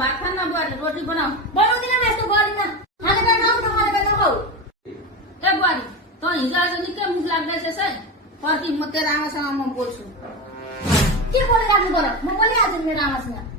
भात खान्न बुहारी रोटी बनाऊ बनाउँदिन म यस्तो गरिन खाने बेला नआउ न खाने बेला खाऊ ए बुहारी त हिजो आज निकै मुख लाग्दैछ है पर्ति म तेरो आमासँग म बोल्छु के बोलिराख्नु पर्यो म बोलिहाल्छु नि मेरो आमासँग